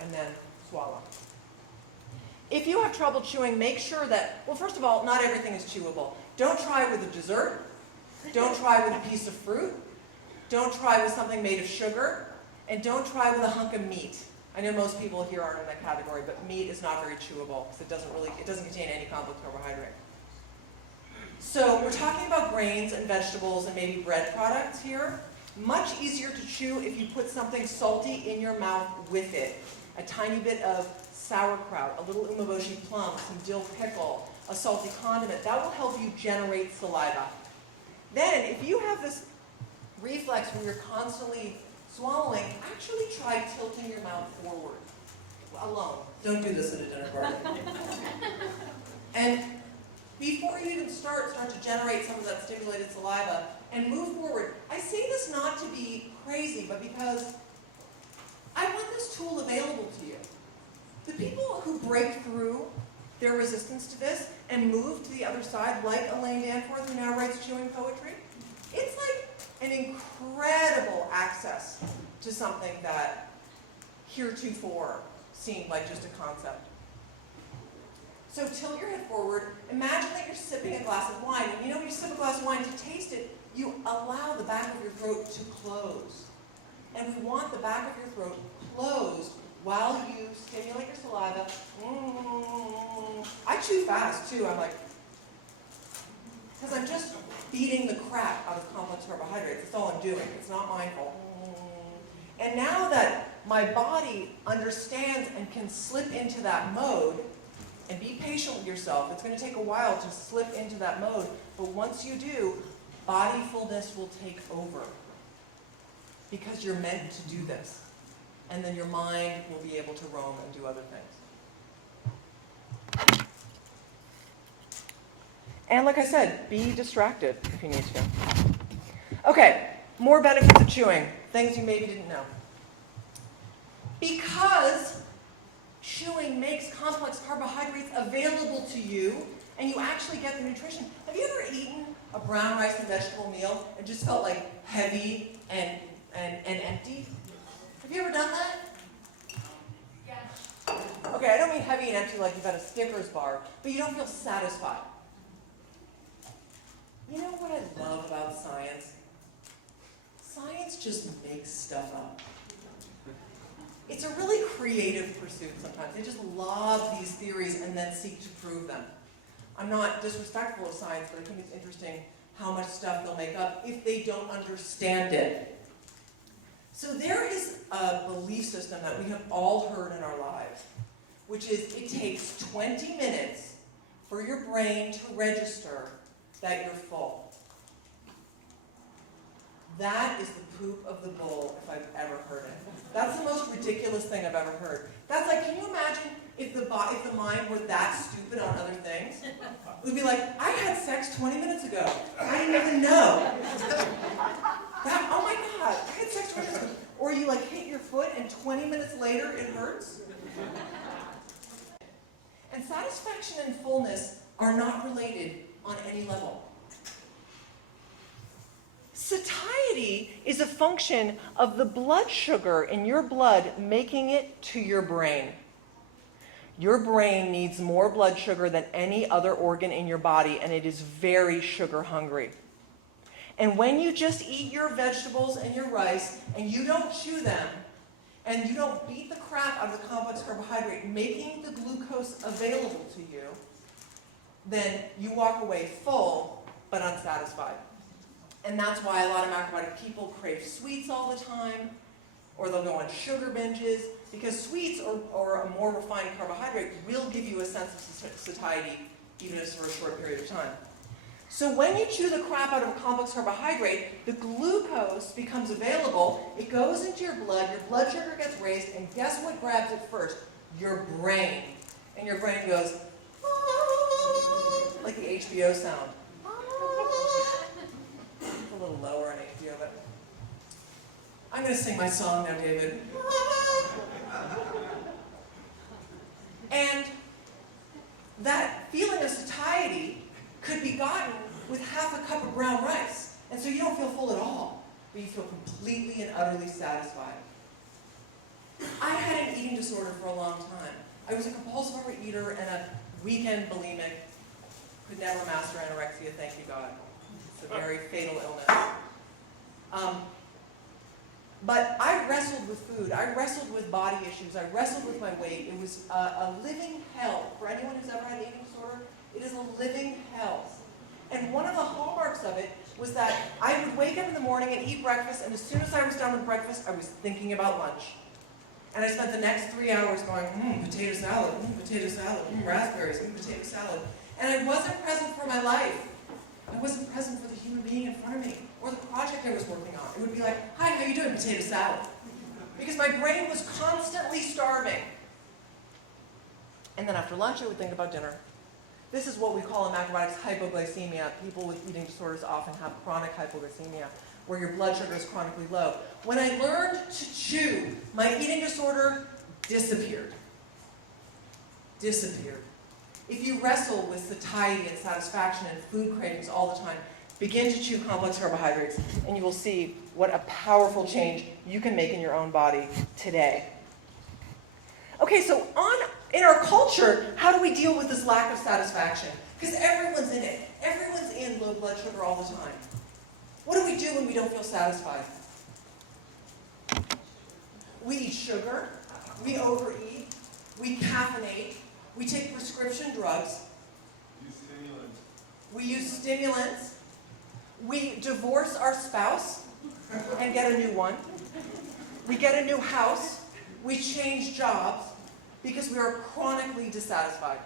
And then swallow. If you have trouble chewing, make sure that, well, first of all, not everything is chewable. Don't try it with a dessert. Don't try with a piece of fruit. Don't try with something made of sugar. And don't try with a hunk of meat. I know most people here aren't in that category, but meat is not very chewable because it doesn't contain any complex carbohydrate. So we're talking about grains and vegetables and maybe bread products here. Much easier to chew if you put something salty in your mouth with it. A tiny bit of sauerkraut, a little umeboshi plum, some dill pickle, a salty condiment. That will help you generate saliva. Then, if you have this reflex where you're constantly swallowing, actually try tilting your mouth forward. Alone. Don't do this at a dinner party. And before you even start to generate some of that stimulated saliva and move forward. I say this not to be crazy, but because I want this tool available to you. The people who break through their resistance to this and move to the other side, like Elaine Danforth, who now writes chewing poetry, it's like an incredible access to something that heretofore seemed like just a concept. So tilt your head forward. Imagine that you're sipping a glass of wine. And you know when you sip a glass of wine, to taste it, you allow the back of your throat to close. And we want the back of your throat closed while you stimulate your saliva. I chew fast, too. I'm like, because I'm just beating the crap out of complex carbohydrates. That's all I'm doing. It's not mindful. And now that my body understands and can slip into that mode, and be patient with yourself. It's going to take a while to slip into that mode, but once you do, bodyfulness will take over. Because you're meant to do this. And then your mind will be able to roam and do other things. And like I said, be distracted if you need to. Okay, more benefits of chewing. Things you maybe didn't know. Because chewing makes complex carbohydrates available to you, and you actually get the nutrition. Have you ever eaten a brown rice and vegetable meal and just felt like heavy and empty? Have you ever done that? Yes. Okay, I don't mean heavy and empty like you've had a Snickers bar, but you don't feel satisfied. You know what I love about science? Science just makes stuff up. It's a really creative pursuit sometimes. They just lob these theories and then seek to prove them. I'm not disrespectful of science, but I think it's interesting how much stuff they'll make up if they don't understand it. So there is a belief system that we have all heard in our lives, which is it takes 20 minutes for your brain to register that you're full. That is the poop of the bull if I've ever heard it. That's the most ridiculous thing I've ever heard. That's like, can you imagine if the mind were that stupid on other things. It would be like, I had sex 20 minutes ago. I didn't even know. Oh my God, I had sex 20 minutes ago. Or you like hit your foot and 20 minutes later it hurts. And satisfaction and fullness are not related on any level. Satiety is a function of the blood sugar in your blood making it to your brain. Your brain needs more blood sugar than any other organ in your body, and it is very sugar hungry. And when you just eat your vegetables and your rice, and you don't chew them, and you don't beat the crap out of the complex carbohydrate, making the glucose available to you, then you walk away full but unsatisfied. And that's why a lot of macrobiotic people crave sweets all the time, or they'll go on sugar binges, because sweets or a more refined carbohydrate will give you a sense of satiety, even if it's for a short period of time. So when you chew the crap out of a complex carbohydrate, the glucose becomes available, it goes into your blood sugar gets raised, and guess what grabs it first? Your brain. And your brain goes, like the HBO sound. It's a little lower on HBO, but I'm going to sing my song now, David. And that feeling of satiety could be gotten with half a cup of brown rice. And so you don't feel full at all, but you feel completely and utterly satisfied. I had an eating disorder for a long time. I was a compulsive overeater and a weekend bulimic. Could never master anorexia, thank you God. It's a very fatal illness. But I wrestled with food. I wrestled with body issues. I wrestled with my weight. It was a living hell. For anyone who's ever had an eating disorder, it is a living hell. And one of the hallmarks of it was that I would wake up in the morning and eat breakfast, and as soon as I was done with breakfast, I was thinking about lunch. And I spent the next 3 hours going, potato salad, raspberries, potato salad. And I wasn't present for my life. I wasn't present for the human being in front of me, or the project I was working on. It would be like, hi, how you doing? Potato salad. Because my brain was constantly starving. And then after lunch, I would think about dinner. This is what we call in macrobiotics hypoglycemia. People with eating disorders often have chronic hypoglycemia, where your blood sugar is chronically low. When I learned to chew, my eating disorder disappeared. Disappeared. If you wrestle with satiety and satisfaction and food cravings all the time, begin to chew complex carbohydrates, and you will see what a powerful change you can make in your own body today. Okay, so in our culture, how do we deal with this lack of satisfaction? Because everyone's in it. Everyone's in low blood sugar all the time. What do we do when we don't feel satisfied? We eat sugar, we overeat, we caffeinate, we take prescription drugs, we use stimulants, we divorce our spouse and get a new one, we get a new house, we change jobs because we are chronically dissatisfied.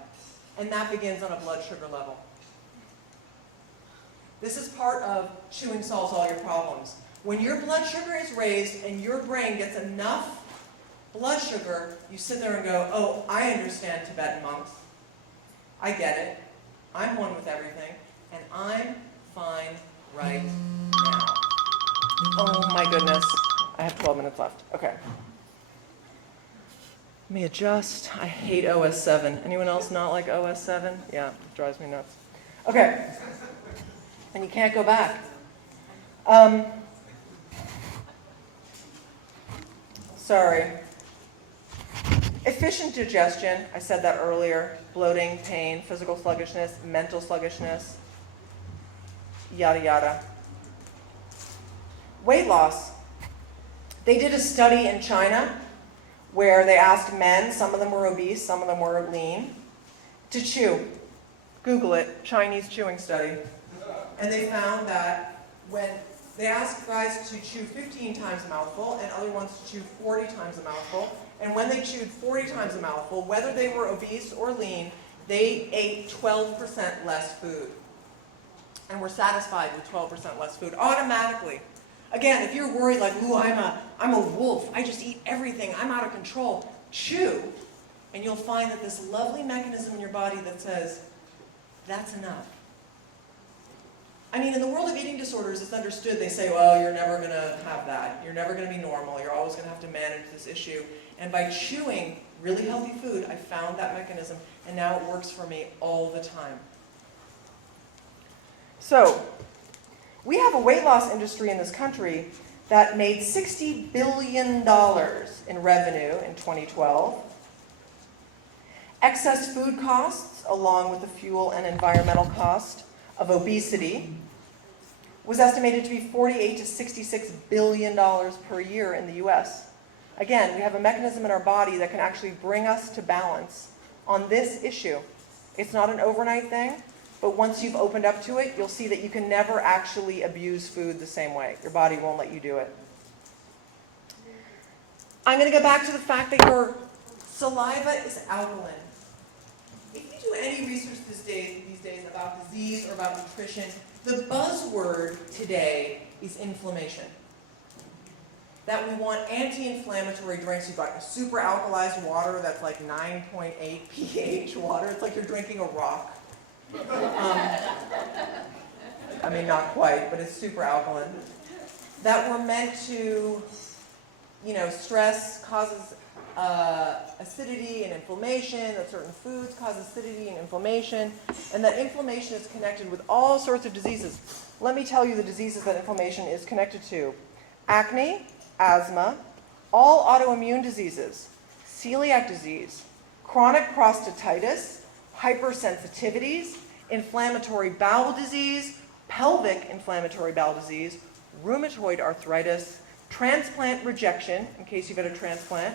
And that begins on a blood sugar level. This is part of chewing solves all your problems. When your blood sugar is raised and your brain gets enough blood sugar, you sit there and go, oh, I understand Tibetan monks. I get it. I'm one with everything. And I'm fine right now. Oh my goodness. I have 12 minutes left. Okay. Let me adjust. I hate OS 7. Anyone else not like OS 7? Yeah, it drives me nuts. Okay. And you can't go back. Sorry. Efficient digestion, I said that earlier. Bloating, pain, physical sluggishness, mental sluggishness, yada yada. Weight loss. They did a study in China where they asked men, some of them were obese, some of them were lean, to chew. Google it, Chinese chewing study. And they found that when they asked guys to chew 15 times a mouthful and other ones to chew 40 times a mouthful, and when they chewed 40 times a mouthful, whether they were obese or lean, they ate 12% less food. And were satisfied with 12% less food automatically. Again, if you're worried like, ooh, I'm a wolf, I just eat everything, I'm out of control, chew, and you'll find that this lovely mechanism in your body that says, that's enough. I mean, in the world of eating disorders, it's understood. They say, well, you're never going to have that. You're never going to be normal. You're always going to have to manage this issue. And by chewing really healthy food, I found that mechanism, and now it works for me all the time. So, we have a weight loss industry in this country that made $60 billion in revenue in 2012. Excess food costs, along with the fuel and environmental cost of obesity, was estimated to be $48 to $66 billion per year in the US. Again, we have a mechanism in our body that can actually bring us to balance on this issue. It's not an overnight thing, but once you've opened up to it, you'll see that you can never actually abuse food the same way. Your body won't let you do it. I'm going to go back to the fact that your saliva is alkaline. If you do any research these days about disease or about nutrition, the buzzword today is inflammation. That we want anti-inflammatory drinks. You've got super alkalized water that's like 9.8 pH water. It's like you're drinking a rock. I mean, not quite, but it's super alkaline. That we're meant to, stress causes acidity and inflammation, that certain foods cause acidity and inflammation, and that inflammation is connected with all sorts of diseases. Let me tell you the diseases that inflammation is connected to. Acne, asthma, all autoimmune diseases, celiac disease, chronic prostatitis, hypersensitivities, inflammatory bowel disease, pelvic inflammatory bowel disease, rheumatoid arthritis, transplant rejection, in case you've had a transplant,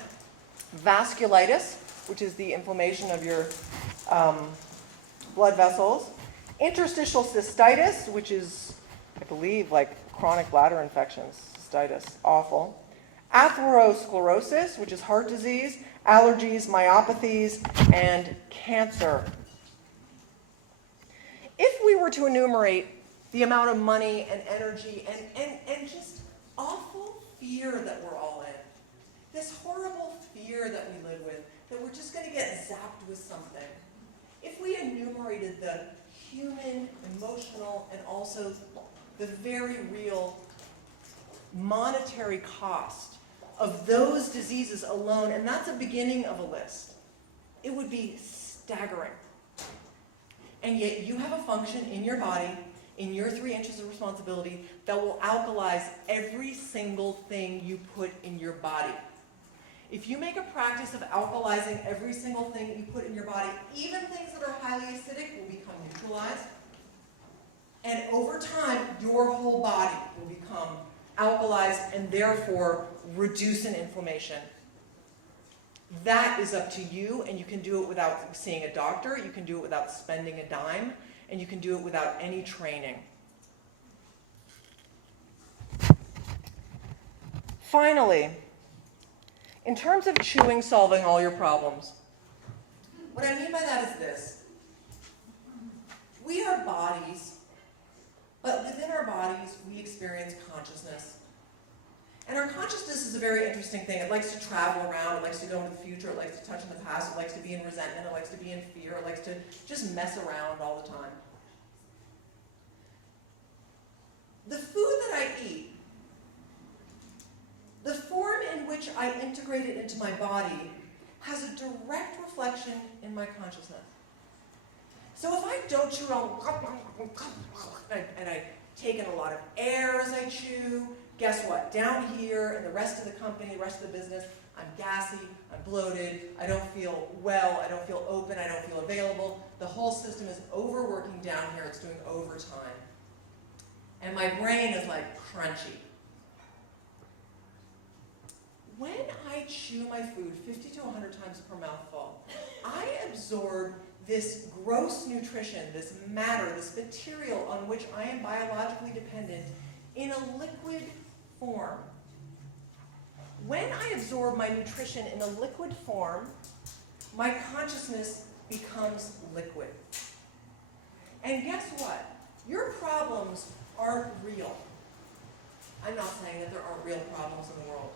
vasculitis, which is the inflammation of your blood vessels, interstitial cystitis, which is, I believe, like chronic bladder infections, cystitis, awful, atherosclerosis, which is heart disease, allergies, myopathies, and cancer. If we were to enumerate the amount of money and energy and just awful fear that we're all in, this horrible fear that we live with, that we're just going to get zapped with something. If we enumerated the human, emotional, and also the very real monetary cost of those diseases alone, and that's a beginning of a list, it would be staggering. And yet you have a function in your body, in your 3 inches of responsibility, that will alkalize every single thing you put in your body. If you make a practice of alkalizing every single thing that you put in your body, even things that are highly acidic will become neutralized. And over time, your whole body will become alkalized and therefore reduce in inflammation. That is up to you, and you can do it without seeing a doctor, you can do it without spending a dime, and you can do it without any training. Finally, in terms of chewing solving all your problems, what I mean by that is this. We are bodies, but within our bodies we experience consciousness. And our consciousness is a very interesting thing. It likes to travel around, it likes to go into the future, it likes to touch in the past, it likes to be in resentment, it likes to be in fear, it likes to just mess around all the time. The food that I eat, the form in which I integrate it into my body, has a direct reflection in my consciousness. So if I don't chew and I take in a lot of air as I chew, guess what? Down here in the rest of the company, the rest of the business, I'm gassy, I'm bloated, I don't feel well, I don't feel open, I don't feel available. The whole system is overworking down here, it's doing overtime. And my brain is like crunchy. When I chew my food 50 to 100 times per mouthful, I absorb this gross nutrition, this matter, this material on which I am biologically dependent in a liquid form. When I absorb my nutrition in a liquid form, my consciousness becomes liquid. And guess what? Your problems aren't real. I'm not saying that there aren't real problems in the world.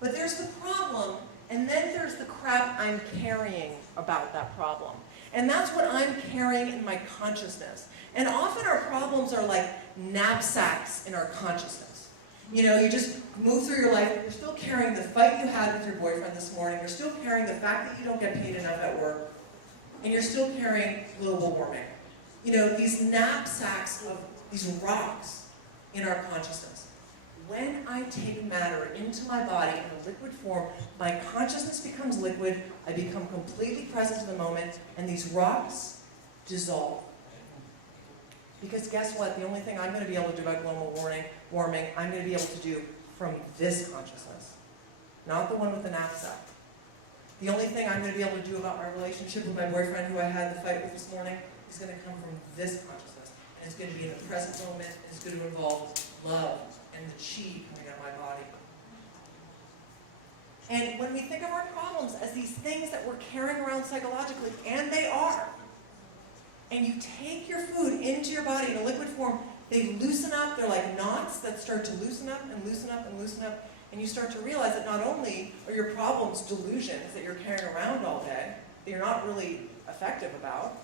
But there's the problem, And then there's the crap I'm carrying about that problem. And that's what I'm carrying in my consciousness. And often our problems are like knapsacks in our consciousness. You know, you just move through your life and you're still carrying the fight you had with your boyfriend this morning. You're still carrying the fact that you don't get paid enough at work. And you're still carrying global warming. You know, these knapsacks of these rocks in our consciousness. When I take matter into my body in a liquid form, my consciousness becomes liquid, I become completely present to the moment, and these rocks dissolve. Because guess what? The only thing I'm going to be able to do about global warming, I'm going to be able to do from this consciousness, not the one with the knapsack. The only thing I'm going to be able to do about my relationship with my boyfriend who I had the fight with this morning is going to come from this consciousness. And it's going to be in the present moment, and it's going to involve love and the chi coming out of my body. And when we think of our problems as these things that we're carrying around psychologically, and they are, and you take your food into your body in a liquid form, they loosen up. They're like knots that start to loosen up and loosen up and loosen up. And you start to realize that not only are your problems delusions that you're carrying around all day, that you're not really effective about,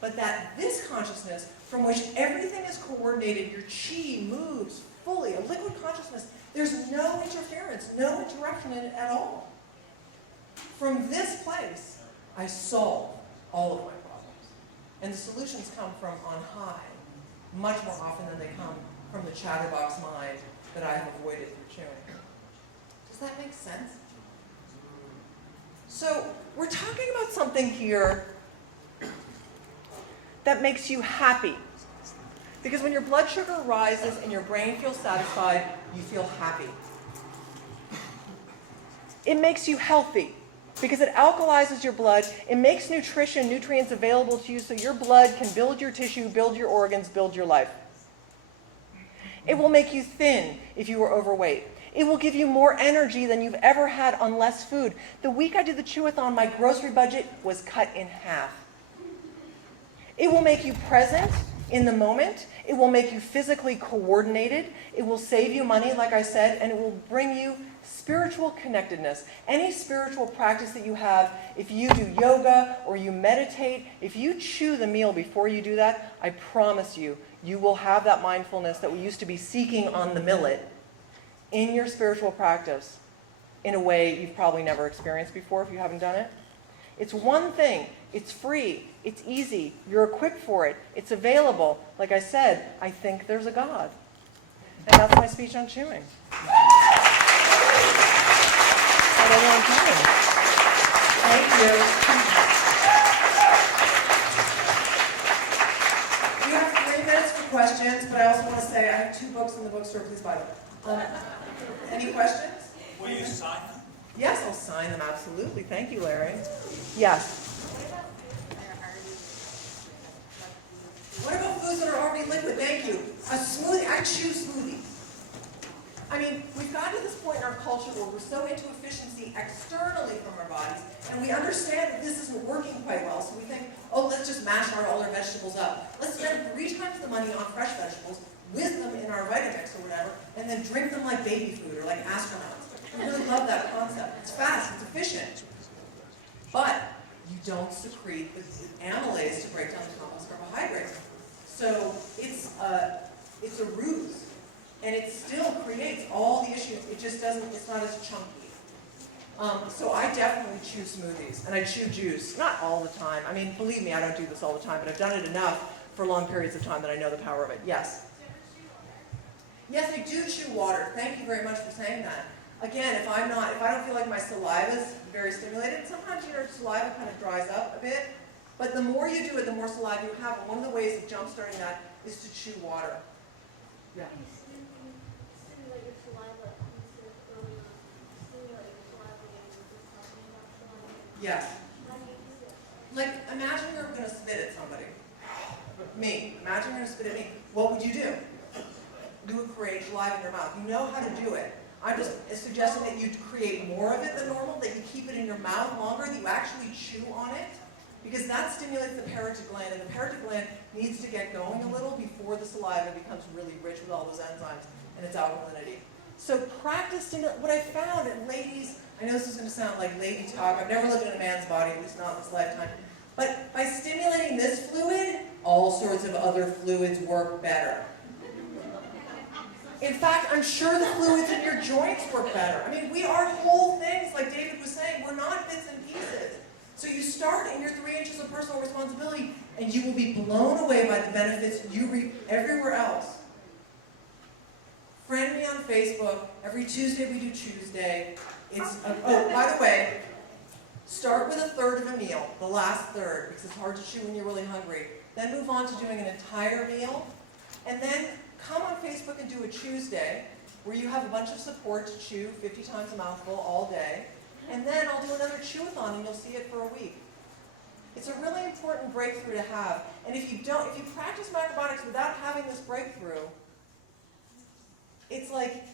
but that this consciousness, from which everything is coordinated, your chi moves fully, a liquid consciousness, there's no interference, no interruption in it at all. From this place, I solve all of my problems. And the solutions come from on high, much more often than they come from the chatterbox mind that I have avoided through chewing. Does that make sense? So, we're talking about something here that makes you happy. Because when your blood sugar rises and your brain feels satisfied, you feel happy. It makes you healthy because it alkalizes your blood. It makes nutrients available to you so your blood can build your tissue, build your organs, build your life. It will make you thin if you are overweight. It will give you more energy than you've ever had on less food. The week I did the Chewathon, my grocery budget was cut in half. It will make you present in the moment. It will make you physically coordinated. It will save you money, like I said, and it will bring you spiritual connectedness. Any spiritual practice that you have, if you do yoga or you meditate, if you chew the meal before you do that, I promise you, you will have that mindfulness that we used to be seeking on the millet in your spiritual practice in a way you've probably never experienced before if you haven't done it. It's one thing. It's free. It's easy. You're equipped for it. It's available. Like I said, I think there's a God. And that's my speech on chewing. How'd everyone doing? Thank you. We have 3 minutes for questions, but I also want to say I have 2 books in the bookstore. Please buy them. Any questions? Will you sign them? Yes, I'll sign them, absolutely. Thank you, Larry. Yes. What about foods that are already liquid? Thank you. A smoothie. I choose smoothies. I mean, we've gotten to this point in our culture where we're so into efficiency externally from our bodies, and we understand that this isn't working quite well, so we think, oh, let's just mash all our vegetables up. Let's spend 3 times the money on fresh vegetables, whiz them in our Vitamix or whatever, and then drink them like baby food or like astronauts. I really love that concept. It's fast, it's efficient. But you don't secrete the amylase to break down the complex carbohydrates. So it's a ruse. And it still creates all the issues. It just doesn't, it's not as chunky. So I definitely chew smoothies. And I chew juice. Not all the time. I mean, believe me, I don't do this all the time, but I've done it enough for long periods of time that I know the power of it. Yes? Yes, I do chew water. Thank you very much for saying that. Again, if I don't feel like my saliva is very stimulated, sometimes your saliva kind of dries up a bit, but the more you do it, the more saliva you have. And one of the ways of jump-starting that is to chew water. Yeah. Stimulate your saliva instead of earlier stimulate your saliva and just talking about saliva. Yes. How do you do that? Like, imagine you're going to spit at somebody. Me. Imagine you're going to spit at me. What would you do? You would create saliva in your mouth. You know how to do it. I'm just suggesting that you create more of it than normal, that you keep it in your mouth longer, that you actually chew on it, because that stimulates the parotid gland, and the parotid gland needs to get going a little before the saliva becomes really rich with all those enzymes and its alkalinity. So practice, what I found, and ladies, I know this is going to sound like lady talk, I've never looked at a man's body, at least not in this lifetime, but by stimulating this fluid, all sorts of other fluids work better. In fact, I'm sure the fluids in your joints work better. I mean, we are whole things, like David was saying, we're not bits and pieces. So you start in your 3 inches of personal responsibility, and you will be blown away by the benefits you reap everywhere else. Friend me on Facebook. Every Tuesday we do Tuesday. Oh, by the way, start with a third of a meal, the last third, because it's hard to chew when you're really hungry. Then move on to doing an entire meal, and then come on Facebook and do a Tuesday, where you have a bunch of support to chew 50 times a mouthful all day, and then I'll do another chew-a-thon, and you'll see it for a week. It's a really important breakthrough to have, and if you practice macrobiotics without having this breakthrough, it's like,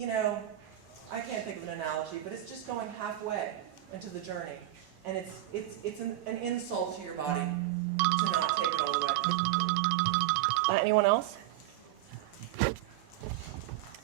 I can't think of an analogy, but it's just going halfway into the journey. And it's an insult to your body to not take it all the way. Anyone else?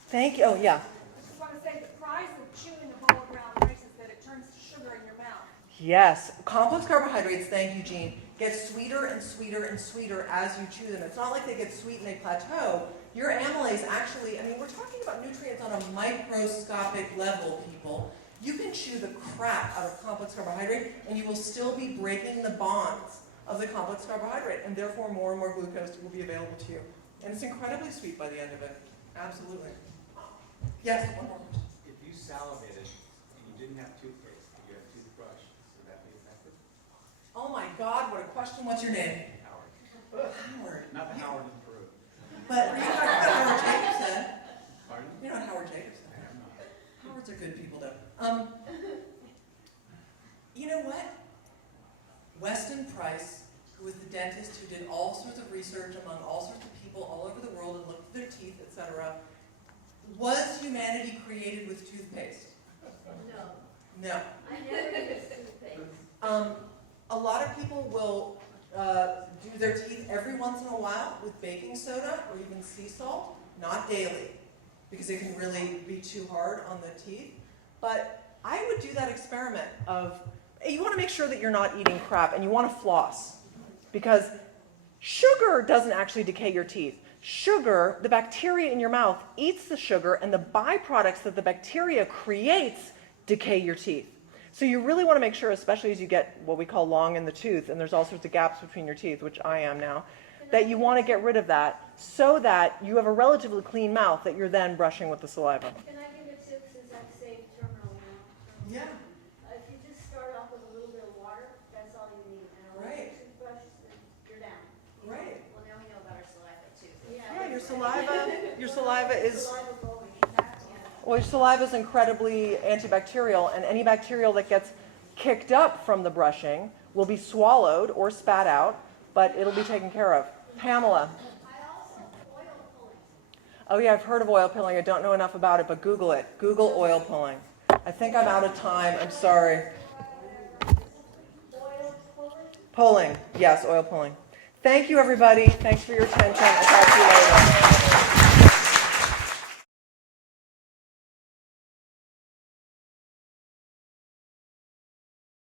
Thank you. Oh, yeah. I just want to say the prize of chewing a bowl of ground rice is that it turns to sugar in your mouth. Yes. Complex carbohydrates, thank you, Jean, get sweeter and sweeter and sweeter as you chew them. It's not like they get sweet and they plateau. Your amylase actually, we're talking about nutrients on a microscopic level, people. You can chew the crap out of complex carbohydrate, and you will still be breaking the bonds of the complex carbohydrate, and therefore more and more glucose will be available to you. And it's incredibly sweet by the end of it. Absolutely. Yes, one more question. If you salivated and you didn't have toothpaste, but you had a toothbrush, would that be effective? Oh my God, what a question. What's your name? Howard. Howard. Not the Howard in Peru. But are you talking about Howard Jacobson? Pardon? You're not Howard Jacobson. I am not. Howards are good people, though. You know what? Weston Price, who was the dentist who did all sorts of research among all sorts of people all over the world and looked at their teeth, etc., was humanity created with toothpaste? No. No. I never used toothpaste. A lot of people will do their teeth every once in a while with baking soda or even sea salt, not daily, because it can really be too hard on the teeth. But I would do that experiment of, you want to make sure that you're not eating crap, and you want to floss, because sugar doesn't actually decay your teeth. Sugar, the bacteria in your mouth eats the sugar, and the byproducts that the bacteria creates decay your teeth. So you really want to make sure, especially as you get what we call long in the tooth, and there's all sorts of gaps between your teeth, which I am now, that you want to get rid of that so that you have a relatively clean mouth that you're then brushing with the saliva. Can I give a tip since I've saved terminal now? Yeah. If you just start off with a little bit of water, that's all you need. And a Right. little toothbrush, then you're down. Right. Well, now we know about our saliva too. Yeah, your saliva is, Saliva blowing. well, your saliva is incredibly antibacterial, and any bacterial that gets kicked up from the brushing will be swallowed or spat out, but it'll be taken care of. Pamela. I also oil pulling. Oh yeah, I've heard of oil pulling. I don't know enough about it, but Google it. Google oil pulling. I think I'm out of time. I'm sorry. Oil pulling. Pulling. Yes, oil pulling. Thank you, everybody. Thanks for your attention. I'll talk to you later.